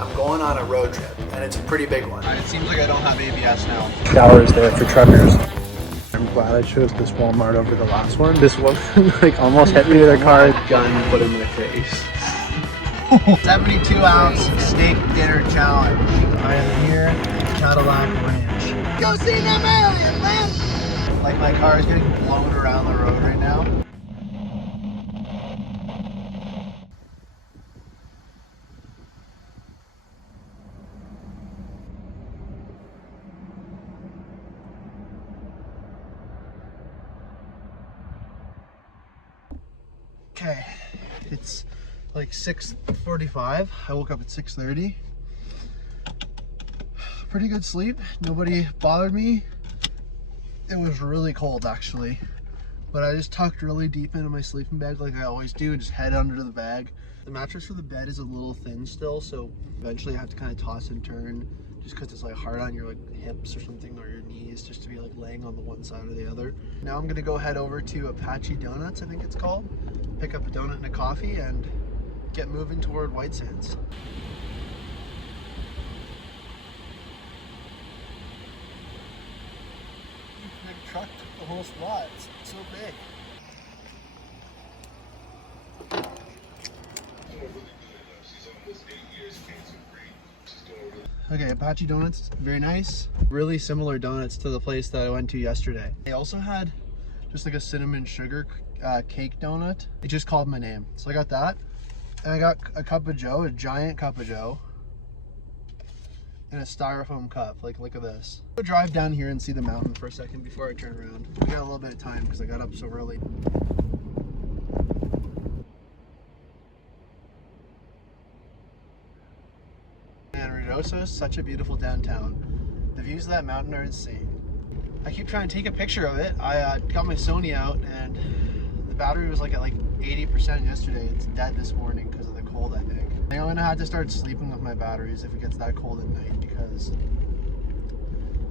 I'm going on a road trip, and it's a pretty big one. It seems like I don't have ABS now. Showers there for truckers. I'm glad I chose this Walmart over the last one. This woman like almost hit me with her car. Gun put in my face. 72-ounce steak dinner challenge. I am here at Cadillac Ranch. Go see them aliens, man! Like my car is getting blown around the road right now. Okay, it's like 6:45. I woke up at 6:30. Pretty good sleep. Nobody bothered me. It was really cold actually, but I just tucked really deep into my sleeping bag like I always do and just head under the bag. The mattress for the bed is a little thin still, so eventually I have to kind of toss and turn just because it's like hard on your like hips or something, or your knees, just to be like laying on the one side or the other. Now I'm gonna go head over to Apache Donuts, I think it's called, pick up a donut and a coffee and get moving toward White Sands. Big truck took the whole spot. It's so big. Okay, Apache Donuts, very nice. Really similar donuts to the place that I went to yesterday. They also had just like a cinnamon sugar cake donut. It just called my name. So I got that. And I got a cup of joe, a giant cup of joe. And a styrofoam cup, like look at this. I'll drive down here and see the mountain for a second before I turn around. We got a little bit of time because I got up so early. And Ruidoso is such a beautiful downtown. The views of that mountain are insane. I keep trying to take a picture of it. I got my Sony out and the battery was like at like 80% yesterday. It's dead this morning because of the cold, I think. I think I'm gonna have to start sleeping with my batteries if it gets that cold at night because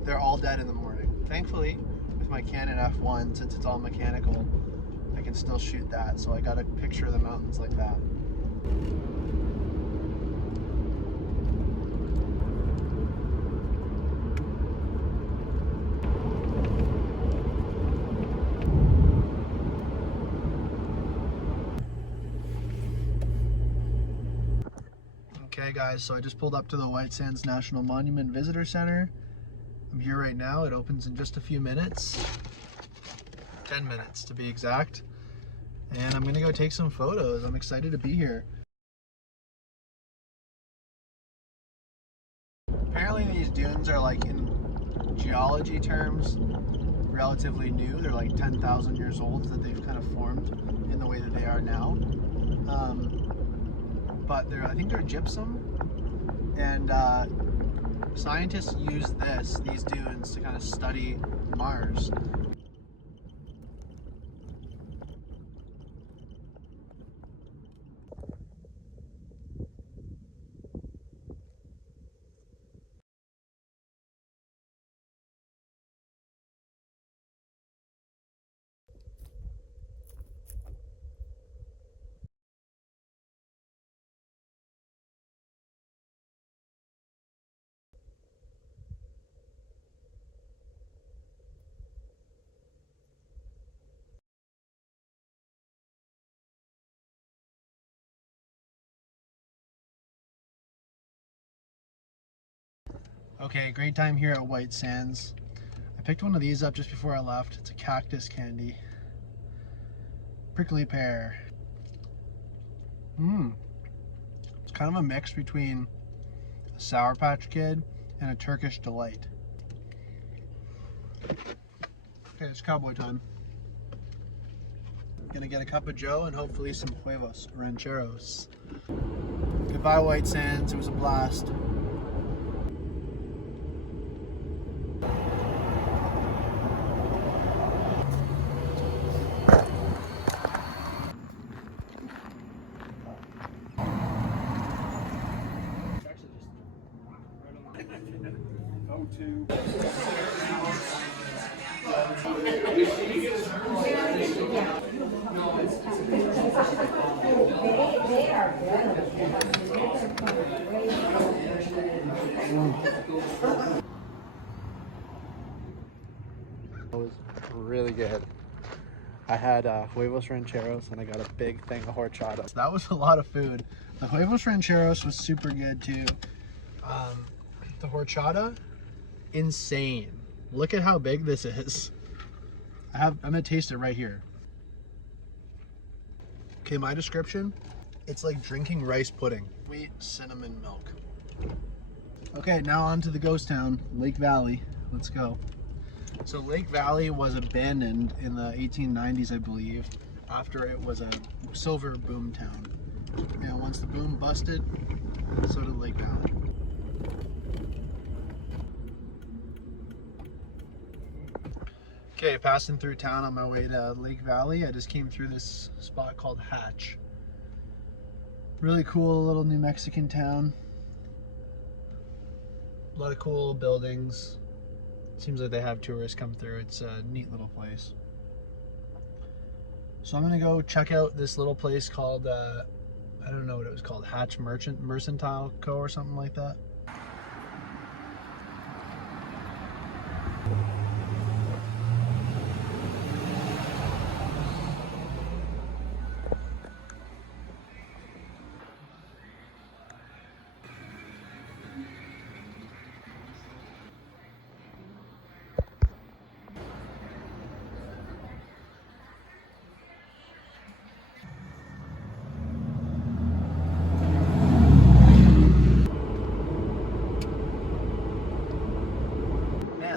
they're all dead in the morning. Thankfully, with my Canon F1, since it's all mechanical, I can still shoot that. So I got a picture of the mountains like that. Okay guys, so I just pulled up to the White Sands National Monument Visitor Center. I'm here right now. It opens in just a few minutes. 10 minutes to be exact. And I'm gonna go take some photos. I'm excited to be here. Apparently these dunes are like, in geology terms, relatively new. They're like 10,000 years old that they've kind of formed in the way that they are now. But I think they're gypsum, and scientists use these dunes to kind of study Mars. Okay, great time here at White Sands. I picked one of these up just before I left. It's a cactus candy. Prickly pear. It's kind of a mix between a Sour Patch Kid and a Turkish Delight. Okay, it's cowboy time. Gonna get a cup of joe and hopefully some huevos rancheros. Goodbye White Sands, it was a blast. They are good. good. I had huevos rancheros and I got a big thing of horchata. So that was a lot of food. The huevos rancheros was super good too. The horchata, insane. Look at how big this is. I'm gonna taste it right here. Okay, my description, it's like drinking rice pudding. Sweet cinnamon milk. Okay, now on to the ghost town, Lake Valley. Let's go. So Lake Valley was abandoned in the 1890s, I believe, after it was a silver boom town. And once the boom busted, so did Lake Valley. Okay, passing through town on my way to Lake Valley. I just came through this spot called Hatch. Really cool little New Mexican town. A lot of cool buildings. Seems like they have tourists come through. It's a neat little place. So I'm gonna go check out this little place called, I don't know what it was called, Hatch Mercantile Co. or something like that.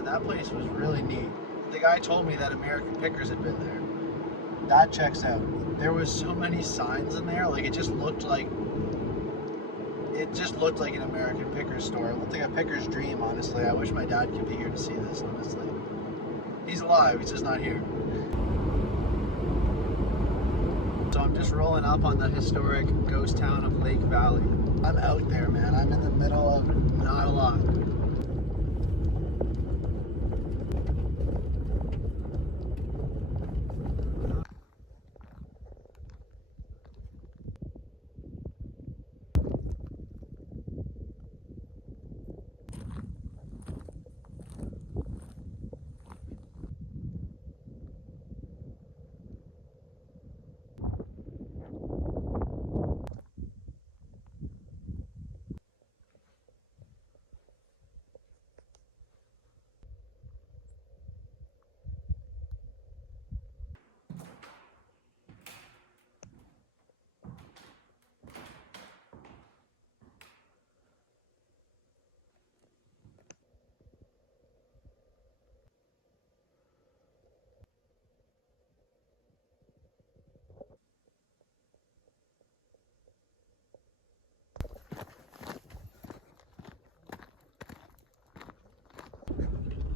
That place was really neat. The guy told me that American Pickers had been there. That checks out. There was so many signs in there, like it just looked like an American Pickers store. It looked like a picker's dream, honestly. I wish my dad could be here to see this, honestly. He's alive, he's just not here. So I'm just rolling up on the historic ghost town of Lake Valley. I'm out there, man. I'm in the middle of not a lot.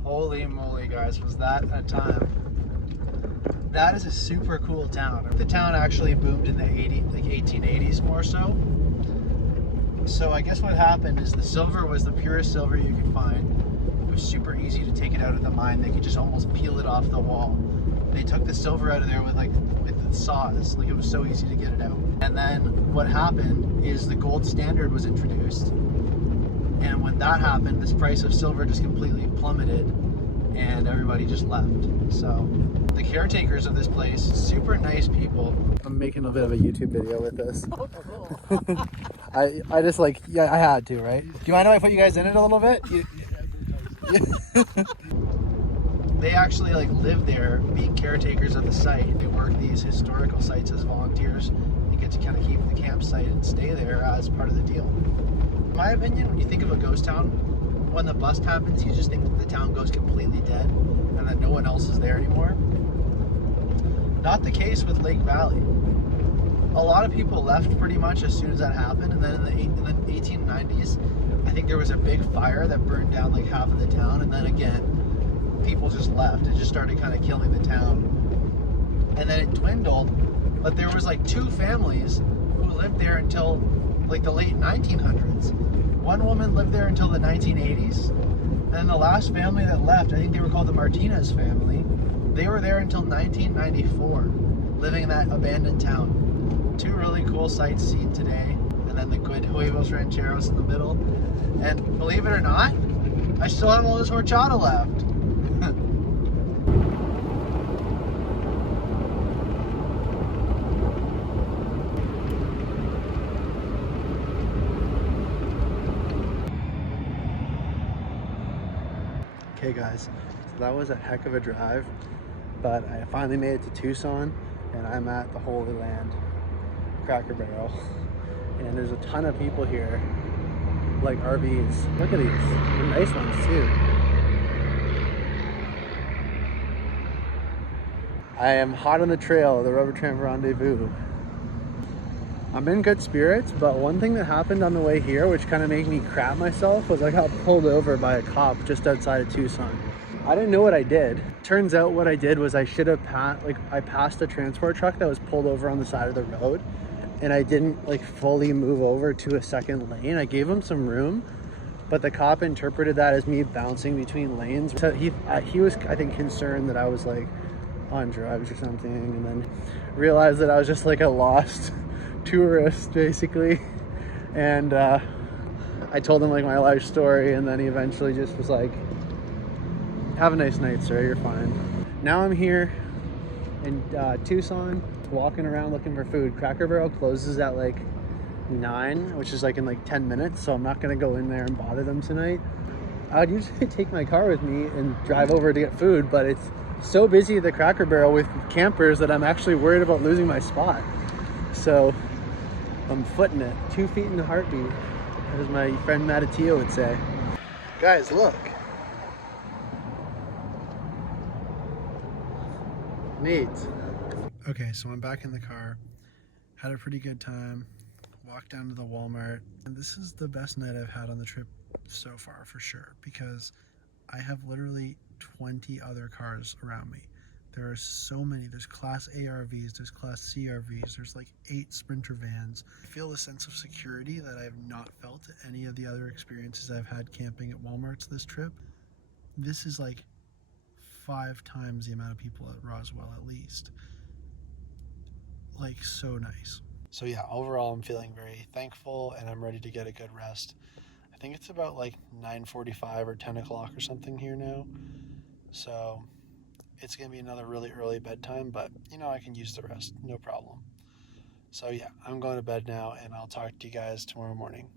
Holy moly, guys, was that a time. That is a super cool town. The town actually boomed in the 1880s more so. So I guess what happened is the silver was the purest silver you could find. It was super easy to take it out of the mine. They could just almost peel it off the wall. They took the silver out of there with the saws. Like, it was so easy to get it out. And then what happened is the gold standard was introduced. And when that happened, this price of silver just completely plummeted and everybody just left. So the caretakers of this place, super nice people. I'm making a bit of a YouTube video with this. I just like, yeah, I had to, right? Do you mind if I put you guys in it a little bit? They actually like live there, being caretakers of the site. They work these historical sites as volunteers. They get to kind of keep the campsite and stay there as part of the deal. In my opinion, when you think of a ghost town, when the bust happens, you just think that the town goes completely dead and that no one else is there anymore. Not the case with Lake Valley. A lot of people left pretty much as soon as that happened, and then in the 1890s, I think there was a big fire that burned down like half of the town, and then again, people just left. It just started kind of killing the town. And then it dwindled, but there was like 2 families who lived there until like the late 1900s. One woman lived there until the 1980s, and then the last family that left, I think they were called the Martinez family, they were there until 1994, living in that abandoned town. 2 really cool sights seen today, and then the good huevos rancheros in the middle. And believe it or not, I still have all this horchata left. Okay guys, so that was a heck of a drive, but I finally made it to Tucson and I'm at the Holy Land Cracker Barrel. And there's a ton of people here, like RVs. Look at these, they're nice ones too. I am hot on the trail, the Rubber Tramp Rendezvous. I'm in good spirits, but one thing that happened on the way here, which kind of made me crap myself, was I got pulled over by a cop just outside of Tucson. I didn't know what I did. Turns out what I did was I should have I passed a transport truck that was pulled over on the side of the road, and I didn't like fully move over to a second lane. I gave him some room, but the cop interpreted that as me bouncing between lanes. So he was, I think, concerned that I was like on drugs or something, and then realized that I was just like a lost tourist basically. And I told him like my life story, and then he eventually just was like, have a nice night, sir, you're fine. Now I'm here in Tucson, walking around looking for food. Cracker Barrel closes at like 9, which is like in like 10 minutes, so I'm not gonna go in there and bother them tonight. I would usually take my car with me and drive over to get food, but it's so busy at the Cracker Barrel with campers that I'm actually worried about losing my spot. So I'm footing it, 2 feet in a heartbeat, as my friend Matatio would say. Guys, look. Neat. Okay, so I'm back in the car. Had a pretty good time. Walked down to the Walmart. And this is the best night I've had on the trip so far, for sure, because I have literally 20 other cars around me. There are so many. There's Class A RVs, there's Class C RVs, there's like 8 Sprinter vans. I feel a sense of security that I have not felt at any of the other experiences I've had camping at Walmarts this trip. This is like 5 times the amount of people at Roswell, at least. Like, so nice. So yeah, overall I'm feeling very thankful, and I'm ready to get a good rest. I think it's about like 9:45 or 10 o'clock or something here now. So it's going to be another really early bedtime, but you know, I can use the rest, no problem. So yeah, I'm going to bed now, and I'll talk to you guys tomorrow morning.